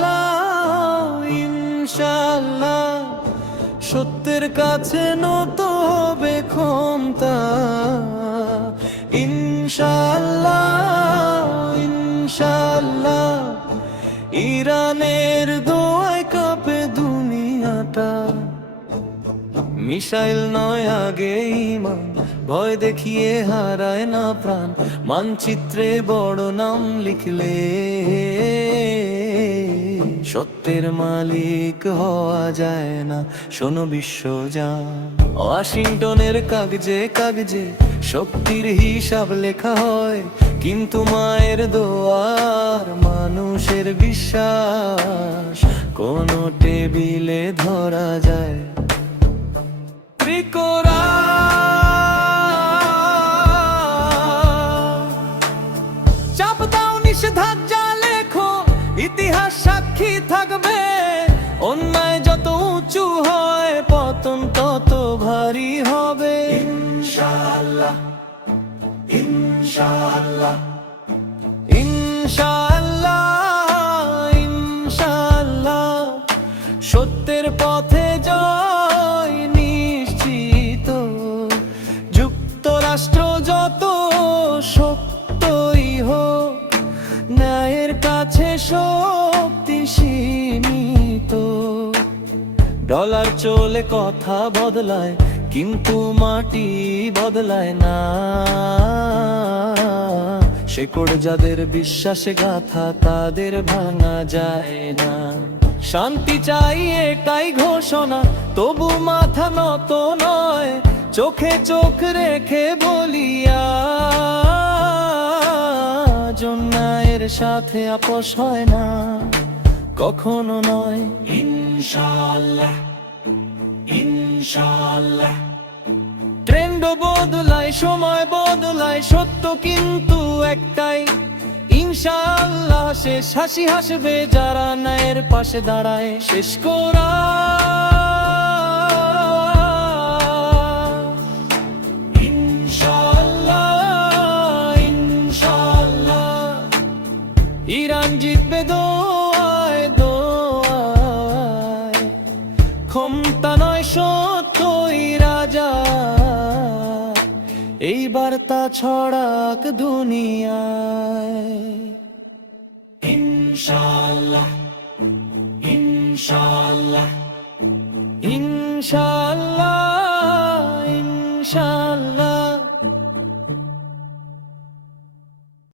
ইনশাআল্লাহ ইনশাআল্লাহ সত্যের কাছে নত হবে ক্ষমতা। ইনশাআল্লাহ ইনশাআল্লাহ ইরানের দোয়ায় কাঁপে দুনিয়াটা। মিসাইল নয় আগে ঈমান, ভয় দেখিয়ে হারায় না প্রাণ। মানচিত্রে বড় নাম লিখলে সত্যের মালিক হওয়া যায় না। শোনো বিশ্বজান, ওয়াশিংটনের কাগজে কাগজে শক্তির হিসাব লেখা হয়, কিন্তু মায়ের দোয়ার মানুষের বিশ্বাস কোন টেবিলে ধরা যায়। চাপ দাও নিষেধাজ্ঞা লেখো, ইতিহাস সাক্ষী থাকবে। অন্যায় যত উঁচু হয় পতন তত ভারী হবে। ইনশাআল্লাহ ইনশাআল্লাহ ইনশাআল্লাহ ইনশাআল্লাহ সত্যের পথে জয় নিশ্চিত। যুক্তরাষ্ট্র যত শক্তই হোক, ন্যায়ের কাছে শক্তি সীমিত। ডলার চলে কথা বদলায়, কিন্তু মাটি বদলায় না। শেকড় যাদের বিশ্বাসে গাথা, তাদের ভাঙা যায় না। শান্তি চাই এটাই ঘোষণা, তবু মাথা নত নয়। চোখে চোখ রেখে বলিয়া অন্যায়ের সাথে আপোষ হয় না, কখনো নয়। ইনশাআল্লাহ ইনশাআল্লাহ ট্রেন্ড বদলায়, সময় বদলায়, সত্য কিন্তু একটাই। ইনশাআল্লাহ শেষ হাসি হাসবে যারা ন্যায়ের পাশে দাঁড়ায়। শেষ করা ইনশাআল্লাহ ইনশাআল্লাহ ইরান জিতবে দোয়ায় দোয়ায়। ক্ষমতা নয় সত্যই রাজা, এই বার্তা ছড়াক দুনিয়ায়। ইনশাআল্লাহ ইনশাআল্লাহ ইনশাআল্লাহ